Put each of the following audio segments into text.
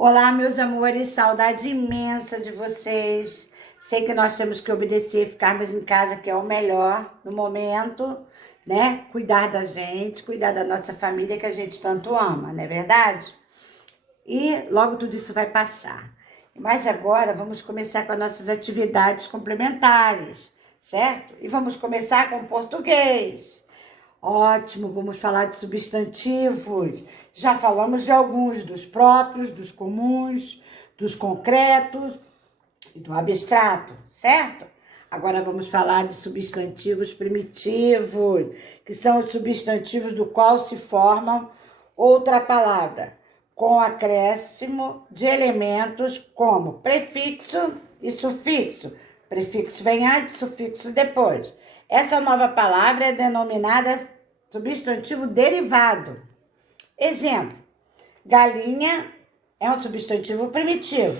Olá, meus amores, saudade imensa de vocês. Sei que nós temos que obedecer, ficarmos em casa, que é o melhor no momento, né? Cuidar da gente, cuidar da nossa família que a gente tanto ama, não é verdade? E logo tudo isso vai passar. Mas agora vamos começar com as nossas atividades complementares, certo? E vamos começar com português. Ótimo, vamos falar de substantivos. Já falamos de alguns, dos próprios, dos comuns, dos concretos e do abstrato, certo? Agora vamos falar de substantivos primitivos, que são os substantivos do qual se formam outra palavra, com acréscimo de elementos como prefixo e sufixo. Prefixo vem antes, sufixo depois. Essa nova palavra é denominada substantivo derivado. Exemplo, galinha é um substantivo primitivo.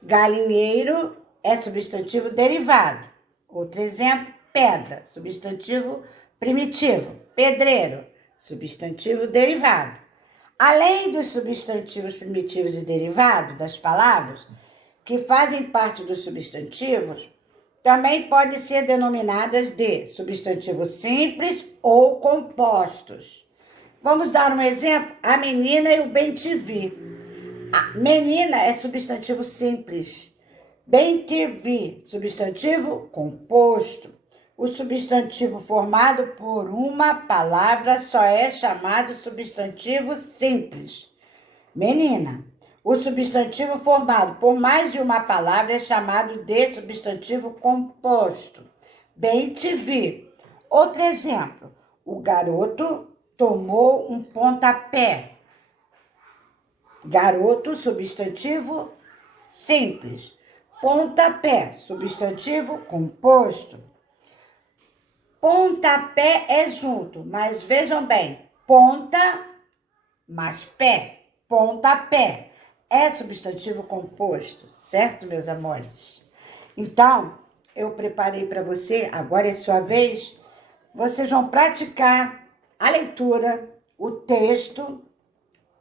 Galinheiro é substantivo derivado. Outro exemplo, pedra, substantivo primitivo. Pedreiro, substantivo derivado. Além dos substantivos primitivos e derivados das palavras, que fazem parte dos substantivos, também podem ser denominadas de substantivos simples ou compostos. Vamos dar um exemplo? A menina e o bem-te-vi. A menina é substantivo simples. Bem-te-vi, substantivo composto. O substantivo formado por uma palavra só é chamado substantivo simples. Menina. O substantivo formado por mais de uma palavra é chamado de substantivo composto. Bem-te-vi. Outro exemplo. O garoto tomou um pontapé. Garoto, substantivo simples. Pontapé, substantivo composto. Pontapé é junto, mas vejam bem, ponta mais pé, pontapé. É substantivo composto, certo, meus amores? Então, eu preparei para você, agora é sua vez, vocês vão praticar a leitura, o texto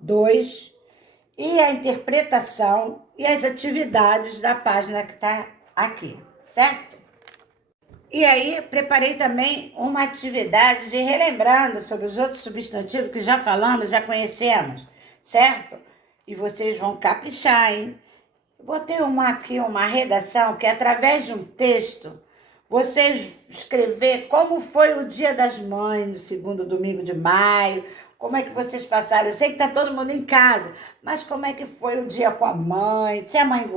2 e a interpretação e as atividades da página que está aqui, certo? E aí, preparei também uma atividade de relembrando sobre os outros substantivos que já falamos, já conhecemos, certo? E vocês vão caprichar, hein? Botei aqui uma redação que, através de um texto, vocês escrever como foi o Dia das Mães, no segundo domingo de maio, como é que vocês passaram. Eu sei que está todo mundo em casa, mas como é que foi o dia com a mãe? Se a mãe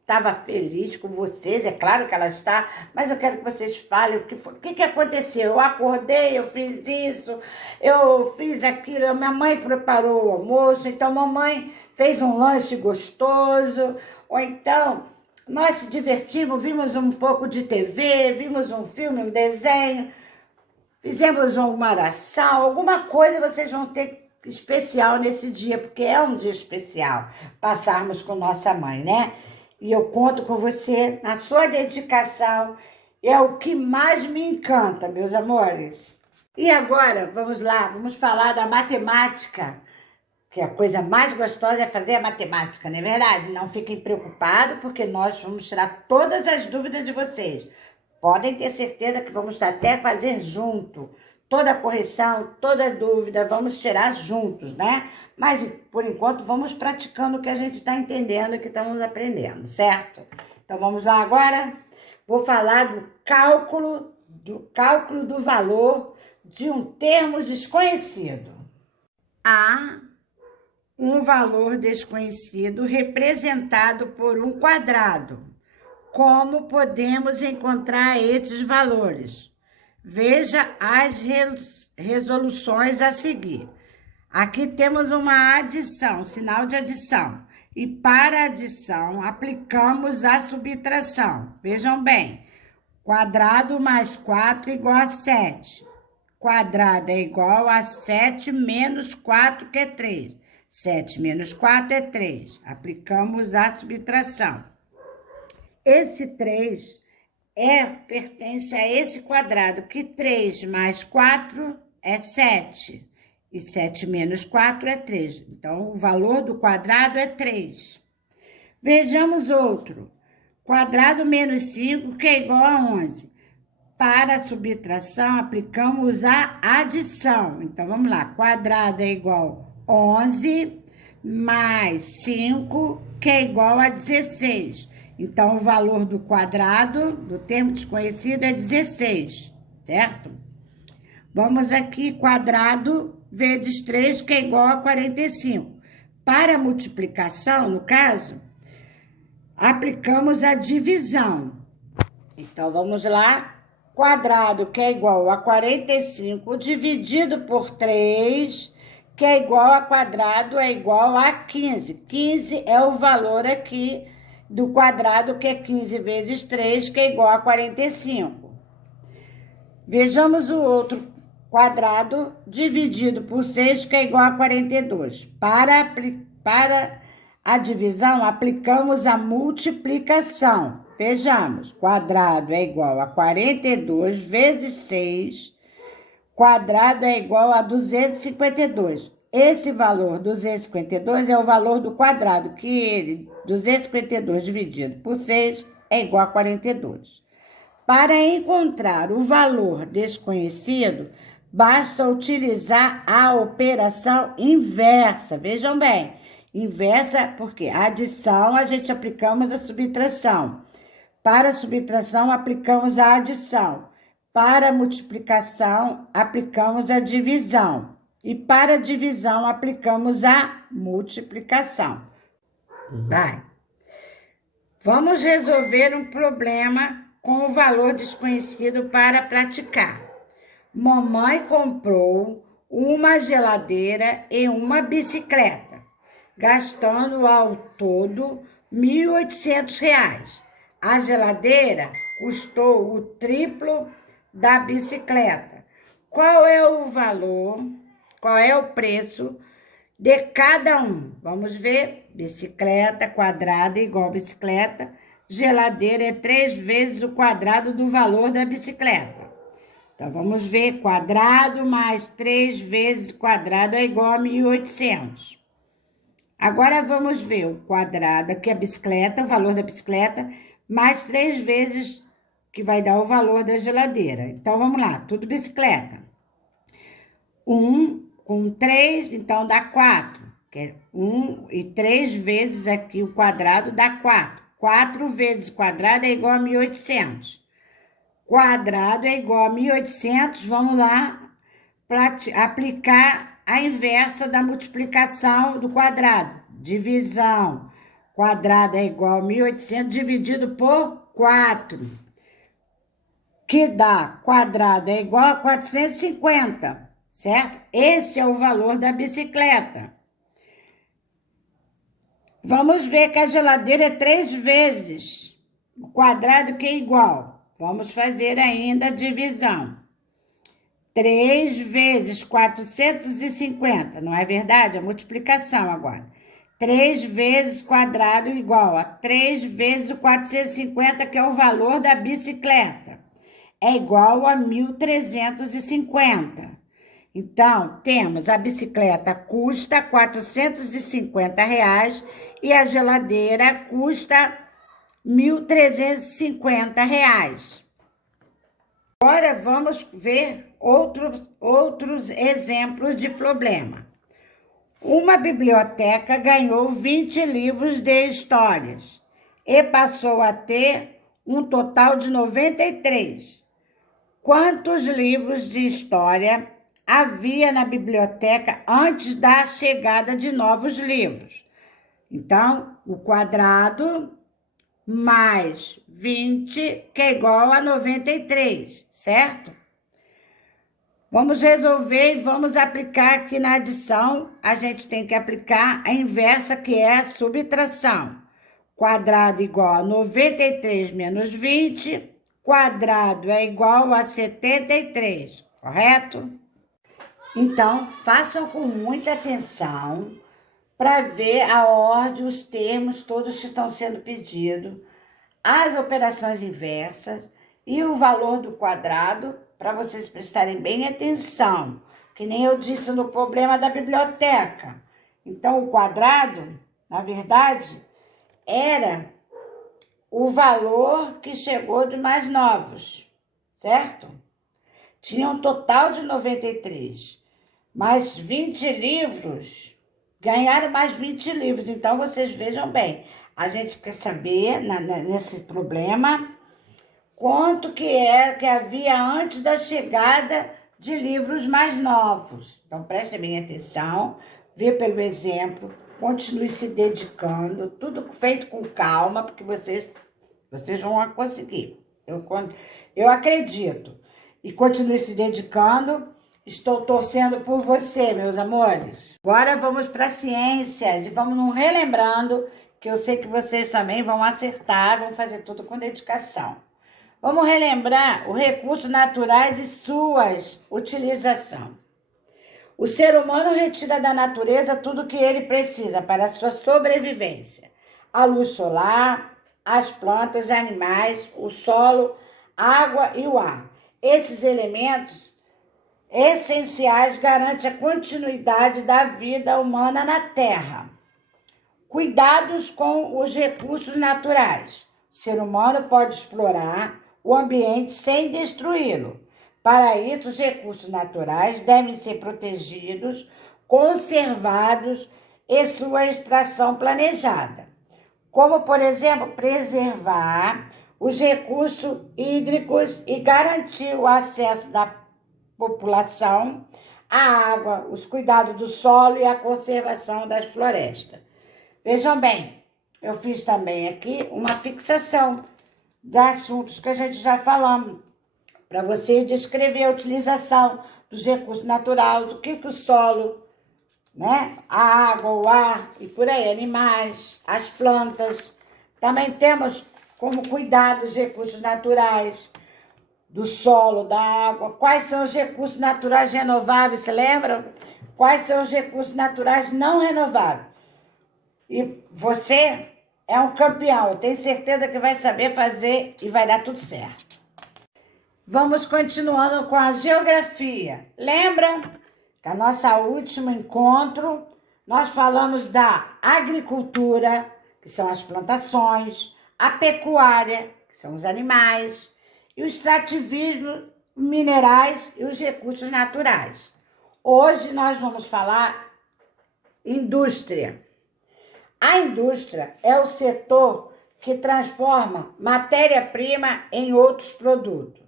estava feliz com vocês, é claro que ela está, mas eu quero que vocês falem o que foi. O que aconteceu? Eu acordei, eu fiz isso, eu fiz aquilo, minha mãe preparou o almoço, então mamãe fez um lanche gostoso, ou então nós se divertimos, vimos um pouco de TV, vimos um filme, um desenho, fizemos uma oração, alguma coisa vocês vão ter especial nesse dia, porque é um dia especial, passarmos com nossa mãe, né? E eu conto com você na sua dedicação, é o que mais me encanta, meus amores. E agora, vamos lá, vamos falar da matemática, que a coisa mais gostosa é fazer a matemática, não é verdade? Não fiquem preocupados, porque nós vamos tirar todas as dúvidas de vocês. Podem ter certeza que vamos até fazer junto. Toda correção, toda dúvida, vamos tirar juntos, né? Mas, por enquanto, vamos praticando o que a gente está entendendo e que estamos aprendendo, certo? Então, vamos lá agora? Vou falar do cálculo do valor de um termo desconhecido. Há um valor desconhecido representado por um quadrado. Como podemos encontrar esses valores? Veja as resoluções a seguir. Aqui temos uma adição, sinal de adição. E para a adição, aplicamos a subtração. Vejam bem, quadrado mais 4 igual a 7. Quadrado é igual a 7 menos 4, que é 3. 7 menos 4 é 3. Aplicamos a subtração. Esse 3 pertence a esse quadrado, que 3 mais 4 é 7. E 7 menos 4 é 3. Então, o valor do quadrado é 3. Vejamos outro. Quadrado menos 5, que é igual a 11. Para a subtração, aplicamos a adição. Então, vamos lá. Quadrado é igual a 11 mais 5, que é igual a 16. Então, o valor do quadrado, do termo desconhecido, é 16, certo? Vamos aqui, quadrado vezes 3, que é igual a 45. Para a multiplicação, no caso, aplicamos a divisão. Então, vamos lá. Quadrado, que é igual a 45, dividido por 3, que é igual a quadrado, é igual a 15. 15 é o valor aqui do quadrado, que é 15 vezes 3, que é igual a 45. Vejamos o outro quadrado dividido por 6, que é igual a 42. Para a divisão, aplicamos a multiplicação. Vejamos, quadrado é igual a 42 vezes 6, quadrado é igual a 252. Esse valor, 252, é o valor do quadrado, que ele, 252 dividido por 6, é igual a 42. Para encontrar o valor desconhecido, basta utilizar a operação inversa. Vejam bem, inversa porque a adição a gente aplicamos a subtração. Para a subtração, aplicamos a adição. Para a multiplicação, aplicamos a divisão. E para a divisão, aplicamos a multiplicação. Vai. Vamos resolver um problema com o valor desconhecido para praticar. Mamãe comprou uma geladeira e uma bicicleta, gastando ao todo R$ 1.800. A geladeira custou o triplo da bicicleta. Qual é o valor, qual é o preço de cada um? Vamos ver. Bicicleta, quadrado igual bicicleta. Geladeira é 3 vezes o quadrado do valor da bicicleta. Então, vamos ver. Quadrado mais 3 vezes quadrado é igual a 1.800. Agora, vamos ver o quadrado, aqui a bicicleta, o valor da bicicleta, mais 3 vezes, que vai dar o valor da geladeira. Então, vamos lá, tudo bicicleta. 1 com 3, então dá 4. Que é 1 e 3 vezes aqui o quadrado dá 4. 4 vezes quadrado é igual a 1.800. Quadrado é igual a 1.800, vamos lá, para aplicar a inversa da multiplicação do quadrado. Divisão. Quadrado é igual a 1.800 dividido por 4. Que dá quadrado é igual a 450, certo? Esse é o valor da bicicleta. Vamos ver que a geladeira é 3 vezes o quadrado, que é igual. Vamos fazer ainda a divisão. 3 vezes 450, não é verdade? A multiplicação agora. 3 vezes quadrado igual a 3 vezes o 450, que é o valor da bicicleta. É igual a 1.350. Então, temos a bicicleta custa R$ 450 e a geladeira custa R$ 1.350. Agora vamos ver outros exemplos de problema. Uma biblioteca ganhou 20 livros de histórias e passou a ter um total de 93. Quantos livros de história havia na biblioteca antes da chegada de novos livros? Então, o quadrado mais 20, que é igual a 93, certo? Vamos resolver e vamos aplicar aqui na adição. A gente tem que aplicar a inversa, que é a subtração. Quadrado igual a 93 menos 20. Quadrado é igual a 73, correto? Então, façam com muita atenção para ver a ordem, os termos, todos que estão sendo pedidos, as operações inversas e o valor do quadrado, para vocês prestarem bem atenção, que nem eu disse no problema da biblioteca. Então, o quadrado, na verdade, era o valor que chegou de mais novos, certo? Tinha um total de 93, mais 20 livros, ganharam mais 20 livros. Então, vocês vejam bem, a gente quer saber, nesse problema, quanto que havia antes da chegada de livros mais novos. Então, prestem bem atenção, vê pelo exemplo, continue se dedicando, tudo feito com calma, porque vocês vão conseguir. Eu acredito. E continue se dedicando. Estou torcendo por você, meus amores. Agora vamos para ciências e vamos nos relembrando, que eu sei que vocês também vão acertar, vão fazer tudo com dedicação. Vamos relembrar os recursos naturais e suas utilização. O ser humano retira da natureza tudo o que ele precisa para a sua sobrevivência. A luz solar, as plantas, os animais, o solo, a água e o ar. Esses elementos essenciais garantem a continuidade da vida humana na Terra. Cuidados com os recursos naturais. O ser humano pode explorar o ambiente sem destruí-lo. Para isso, os recursos naturais devem ser protegidos, conservados e sua extração planejada. Como, por exemplo, preservar os recursos hídricos e garantir o acesso da população à água, os cuidados do solo e a conservação das florestas. Vejam bem, eu fiz também aqui uma fixação de assuntos que a gente já falamos, para você descrever a utilização dos recursos naturais, do que o solo, né? A água, o ar e por aí, animais, as plantas. Também temos como cuidar dos recursos naturais, do solo, da água. Quais são os recursos naturais renováveis, se lembram? Quais são os recursos naturais não renováveis? E você é um campeão, eu tenho certeza que vai saber fazer e vai dar tudo certo. Vamos continuando com a geografia. Lembram que no nosso último encontro nós falamos da agricultura, que são as plantações, a pecuária, que são os animais, e o extrativismo, minerais e os recursos naturais. Hoje nós vamos falar indústria. A indústria é o setor que transforma matéria-prima em outros produtos.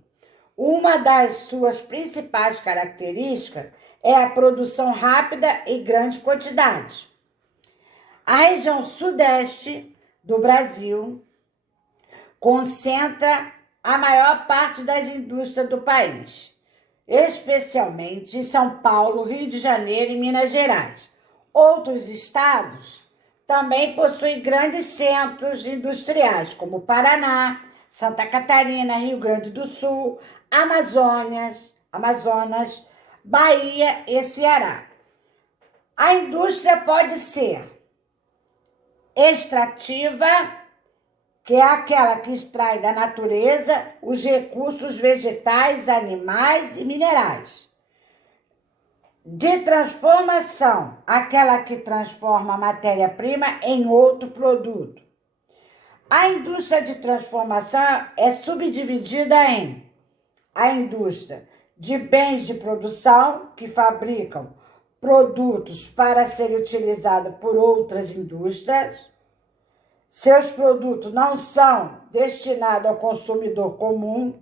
Uma das suas principais características é a produção rápida e grande quantidade. A região sudeste do Brasil concentra a maior parte das indústrias do país, especialmente em São Paulo, Rio de Janeiro e Minas Gerais. Outros estados também possuem grandes centros industriais, como Paraná, Santa Catarina, Rio Grande do Sul, Amazonas, Bahia e Ceará. A indústria pode ser extrativa, que é aquela que extrai da natureza os recursos vegetais, animais e minerais. De transformação, aquela que transforma a matéria-prima em outro produto. A indústria de transformação é subdividida em a indústria de bens de produção, que fabricam produtos para serem utilizados por outras indústrias. Seus produtos não são destinados ao consumidor comum.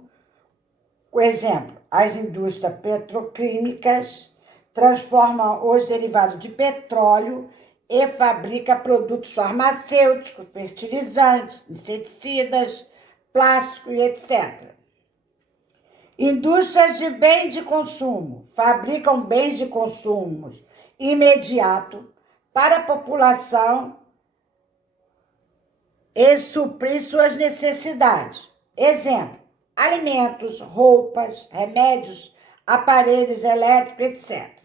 Por exemplo, as indústrias petroquímicas transformam os derivados de petróleo e fabricam produtos farmacêuticos, fertilizantes, inseticidas, plástico e etc. Indústrias de bens de consumo fabricam bens de consumo imediato para a população e suprir suas necessidades. Exemplo, alimentos, roupas, remédios, aparelhos elétricos, etc.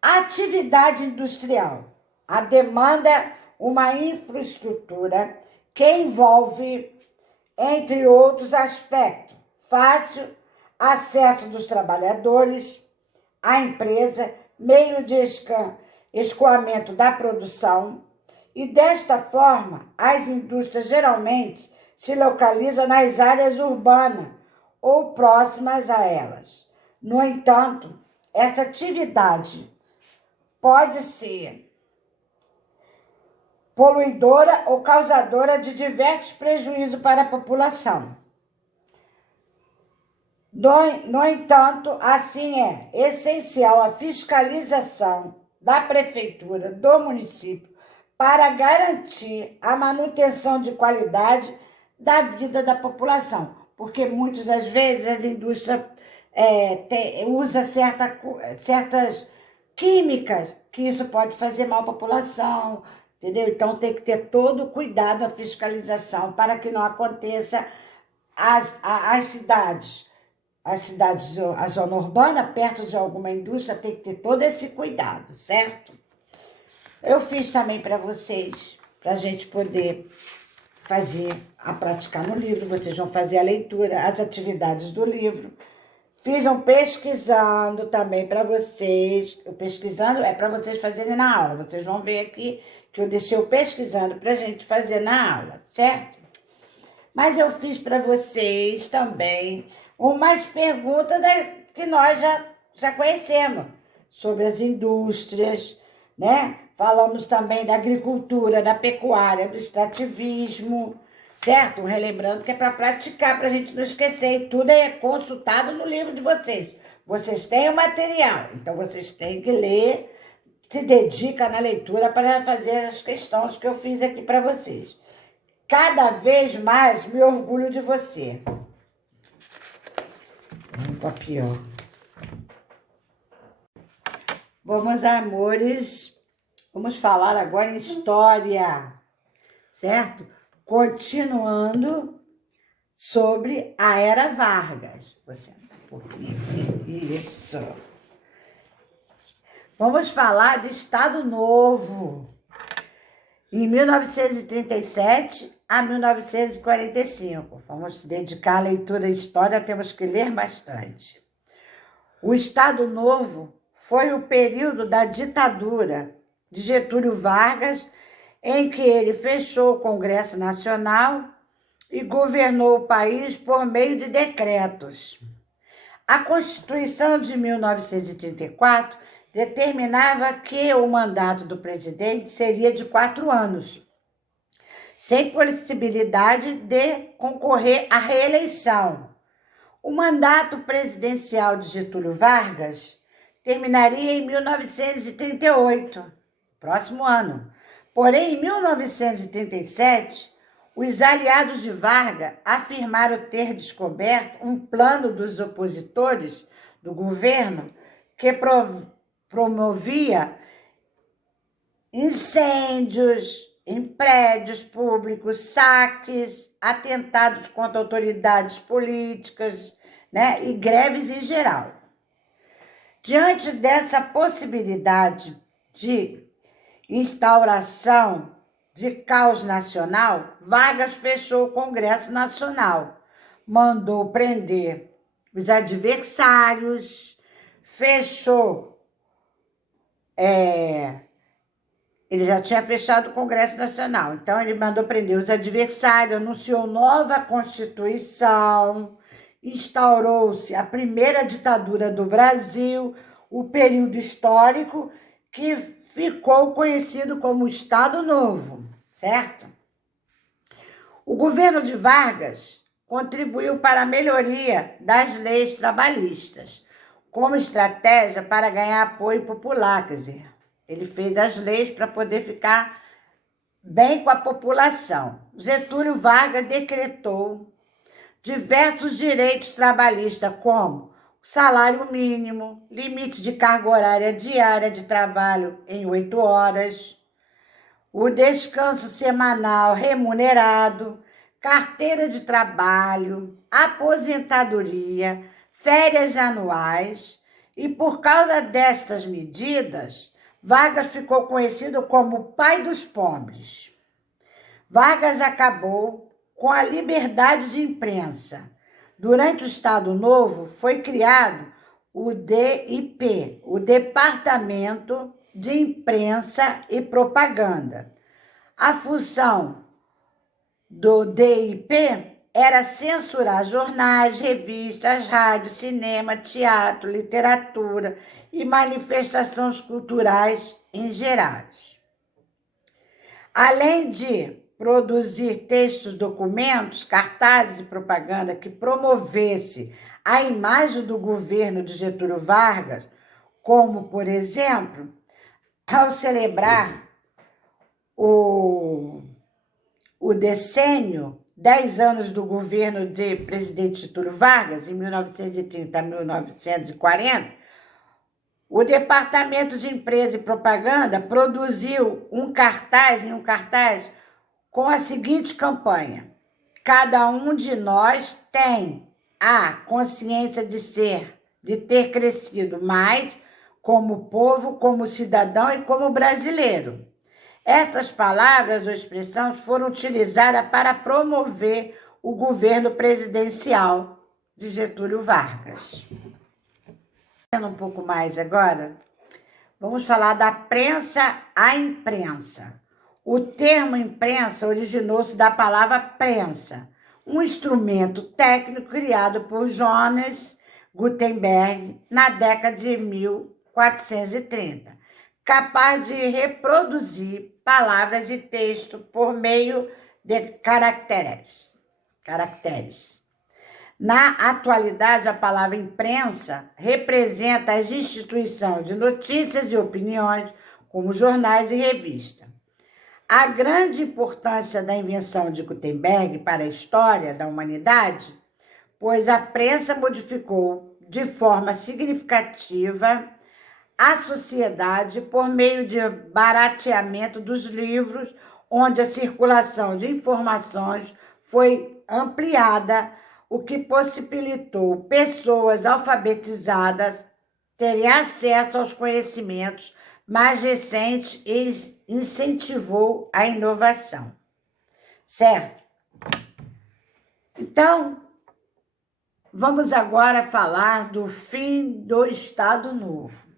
Atividade industrial. A demanda uma infraestrutura que envolve, entre outros aspectos, fácil acesso dos trabalhadores à empresa, meio de escoamento da produção, e desta forma as indústrias geralmente se localizam nas áreas urbanas ou próximas a elas. No entanto, essa atividade pode ser poluidora ou causadora de diversos prejuízos para a população. No entanto, assim é essencial a fiscalização da prefeitura do município para garantir a manutenção de qualidade da vida da população, porque muitas das vezes as indústrias usam certas químicas que isso pode fazer mal à população, entendeu? Então tem que ter todo o cuidado na fiscalização para que não aconteça as cidades, a zona urbana, perto de alguma indústria, tem que ter todo esse cuidado, certo? Eu fiz também para vocês, para a gente poder praticar no livro, vocês vão fazer a leitura, as atividades do livro. Fiz um pesquisando também para vocês, o pesquisando é para vocês fazerem na aula, vocês vão ver aqui que eu deixei o pesquisando para a gente fazer na aula, certo? Mas eu fiz para vocês também umas perguntas que nós já conhecemos, sobre as indústrias, né? Falamos também da agricultura, da pecuária, do extrativismo, certo? Relembrando que é para praticar, para a gente não esquecer, e tudo é consultado no livro de vocês. Vocês têm o material, então vocês têm que ler, se dedica na leitura para fazer as questões que eu fiz aqui para vocês. Cada vez mais me orgulho de você. Muito pior. Vamos, amores, vamos falar agora em história, certo? Continuando sobre a Era Vargas. Vou sentar um pouquinho aqui. Isso. Vamos falar de Estado Novo. Em 1937 a 1945. Vamos se dedicar à leitura e história, temos que ler bastante. O Estado Novo foi o período da ditadura de Getúlio Vargas, em que ele fechou o Congresso Nacional e governou o país por meio de decretos. A Constituição de 1934 determinava que o mandato do presidente seria de 4 anos, sem possibilidade de concorrer à reeleição. O mandato presidencial de Getúlio Vargas terminaria em 1938, próximo ano. Porém, em 1937, os aliados de Vargas afirmaram ter descoberto um plano dos opositores do governo que promovia incêndios em prédios públicos, saques, atentados contra autoridades políticas, né, e greves em geral. Diante dessa possibilidade de instauração de caos nacional, Vargas fechou o Congresso Nacional, mandou prender os adversários, ele já tinha fechado o Congresso Nacional, então ele mandou prender os adversários, anunciou nova Constituição, instaurou-se a primeira ditadura do Brasil, o período histórico que ficou conhecido como Estado Novo, certo? O governo de Vargas contribuiu para a melhoria das leis trabalhistas, como estratégia para ganhar apoio popular, quer dizer, ele fez as leis para poder ficar bem com a população. Getúlio Vargas decretou diversos direitos trabalhistas, como o salário mínimo, limite de carga horária diária de trabalho em 8 horas, o descanso semanal remunerado, carteira de trabalho, aposentadoria, férias anuais, e por causa destas medidas, Vargas ficou conhecido como o pai dos pobres. Vargas acabou com a liberdade de imprensa. Durante o Estado Novo, foi criado o DIP, o Departamento de Imprensa e Propaganda. A função do DIP era censurar jornais, revistas, rádio, cinema, teatro, literatura e manifestações culturais em geral. Além de produzir textos, documentos, cartazes e propaganda que promovesse a imagem do governo de Getúlio Vargas, como, por exemplo, ao celebrar o decênio, 10 anos do governo de presidente Getúlio Vargas, em 1930 a 1940, o Departamento de Imprensa e Propaganda produziu um cartaz com a seguinte campanha: cada um de nós tem a consciência de ter crescido mais como povo, como cidadão e como brasileiro. Essas palavras ou expressões foram utilizadas para promover o governo presidencial de Getúlio Vargas. Um pouco mais agora, vamos falar da prensa à imprensa. O termo imprensa originou-se da palavra prensa, um instrumento técnico criado por Johannes Gutenberg na década de 1430, capaz de reproduzir palavras e texto por meio de caracteres. Na atualidade, a palavra imprensa representa as instituições de notícias e opiniões, como jornais e revistas. A grande importância da invenção de Gutenberg para a história da humanidade, pois a prensa modificou de forma significativa a sociedade por meio de barateamento dos livros, onde a circulação de informações foi ampliada, o que possibilitou pessoas alfabetizadas terem acesso aos conhecimentos mais recentes e incentivou a inovação. Certo? Então, vamos agora falar do fim do Estado Novo.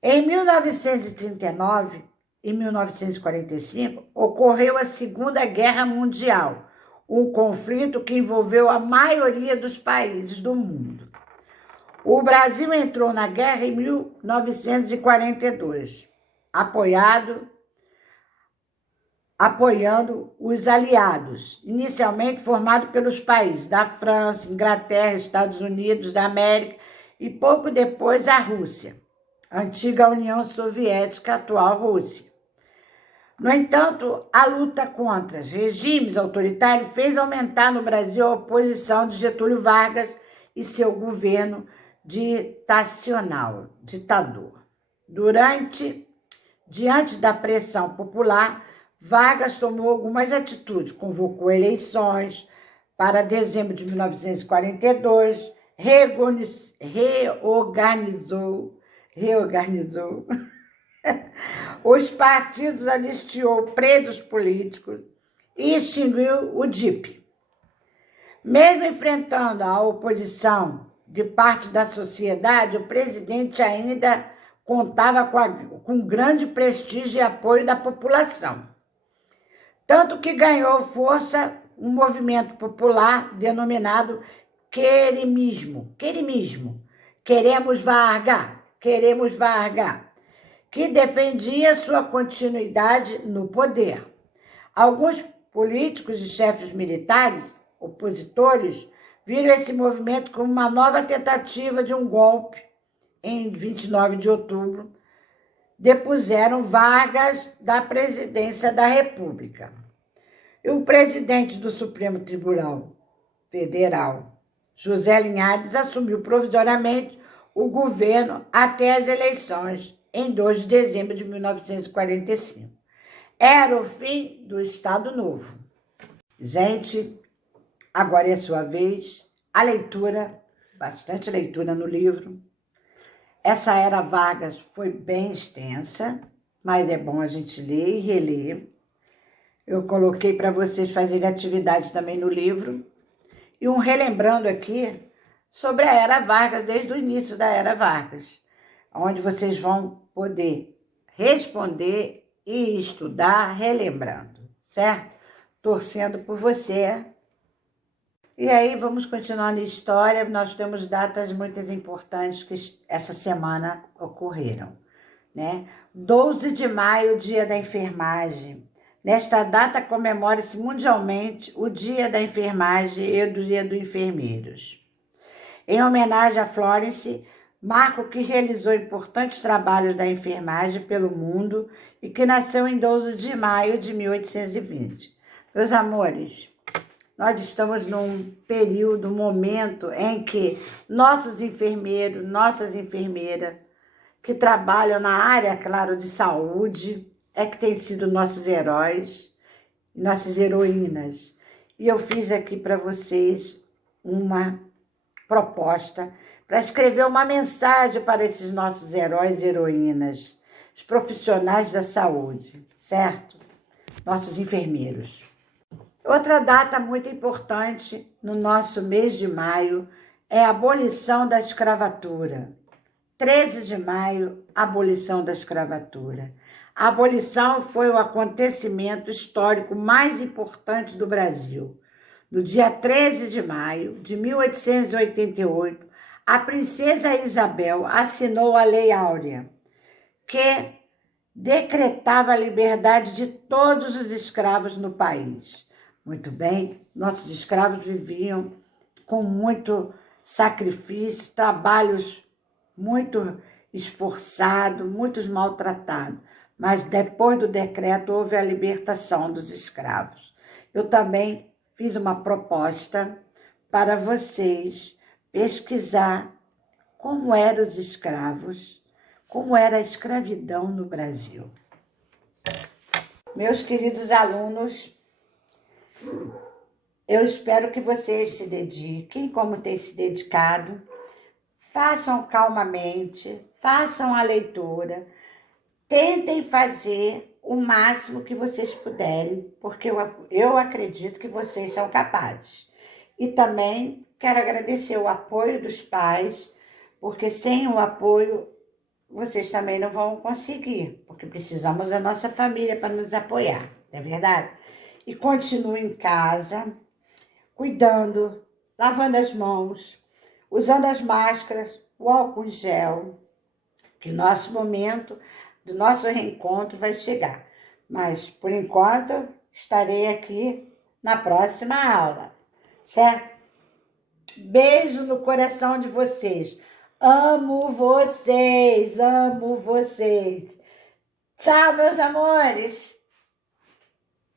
Em 1939 e 1945, ocorreu a Segunda Guerra Mundial, um conflito que envolveu a maioria dos países do mundo. O Brasil entrou na guerra em 1942, apoiando os aliados, inicialmente formado pelos países da França, Inglaterra, Estados Unidos da América e pouco depois a Rússia, antiga União Soviética, atual Rússia. No entanto, a luta contra os regimes autoritários fez aumentar no Brasil a oposição de Getúlio Vargas e seu governo ditador. Diante da pressão popular, Vargas tomou algumas atitudes, convocou eleições para dezembro de 1942, reorganizou os partidos, anistiou presos políticos e extinguiu o DIP. Mesmo enfrentando a oposição de parte da sociedade, o presidente ainda contava com grande prestígio e apoio da população. Tanto que ganhou força um movimento popular denominado queremismo. Queremos Vargas, que defendia sua continuidade no poder. Alguns políticos e chefes militares, opositores, viram esse movimento como uma nova tentativa de um golpe. Em 29 de outubro, depuseram Vargas da presidência da República. E o presidente do Supremo Tribunal Federal, José Linhares, assumiu provisoriamente o governo até as eleições, em 2 de dezembro de 1945. Era o fim do Estado Novo. Gente, agora é a sua vez. A leitura, bastante leitura no livro. Essa era Vargas foi bem extensa, mas é bom a gente ler e reler. Eu coloquei para vocês fazerem atividades também no livro. E um relembrando aqui sobre a Era Vargas, desde o início da Era Vargas, onde vocês vão poder responder e estudar relembrando, certo? Torcendo por você. E aí vamos continuar na história. Nós temos datas muito importantes que essa semana ocorreram, né? 12 de maio, Dia da Enfermagem. Nesta data comemora-se mundialmente o Dia da Enfermagem e o Dia dos Enfermeiros. Em homenagem a Florence, marco que realizou importantes trabalhos da enfermagem pelo mundo e que nasceu em 12 de maio de 1820. Meus amores, nós estamos num período, momento em que nossos enfermeiros, nossas enfermeiras, que trabalham na área, claro, de saúde, que têm sido nossos heróis, nossas heroínas. E eu fiz aqui para vocês uma proposta para escrever uma mensagem para esses nossos heróis e heroínas, os profissionais da saúde, certo? Nossos enfermeiros. Outra data muito importante no nosso mês de maio é a abolição da escravatura. 13 de maio, abolição da escravatura. A abolição foi o acontecimento histórico mais importante do Brasil. No dia 13 de maio de 1888, a princesa Isabel assinou a Lei Áurea, que decretava a liberdade de todos os escravos no país. Muito bem, nossos escravos viviam com muito sacrifício, trabalhos muito esforçados, muitos maltratados. Mas depois do decreto houve a libertação dos escravos. Eu também fiz uma proposta para vocês pesquisar como eram os escravos, como era a escravidão no Brasil. Meus queridos alunos, eu espero que vocês se dediquem, como têm se dedicado, façam calmamente, façam a leitura, tentem fazer o máximo que vocês puderem, porque eu acredito que vocês são capazes. E também quero agradecer o apoio dos pais, porque sem o apoio vocês também não vão conseguir, porque precisamos da nossa família para nos apoiar, não é verdade? E continuem em casa, cuidando, lavando as mãos, usando as máscaras, o álcool em gel, que nosso momento do nosso reencontro vai chegar. Mas, por enquanto, estarei aqui na próxima aula, certo? Beijo no coração de vocês. Amo vocês, amo vocês. Tchau, meus amores.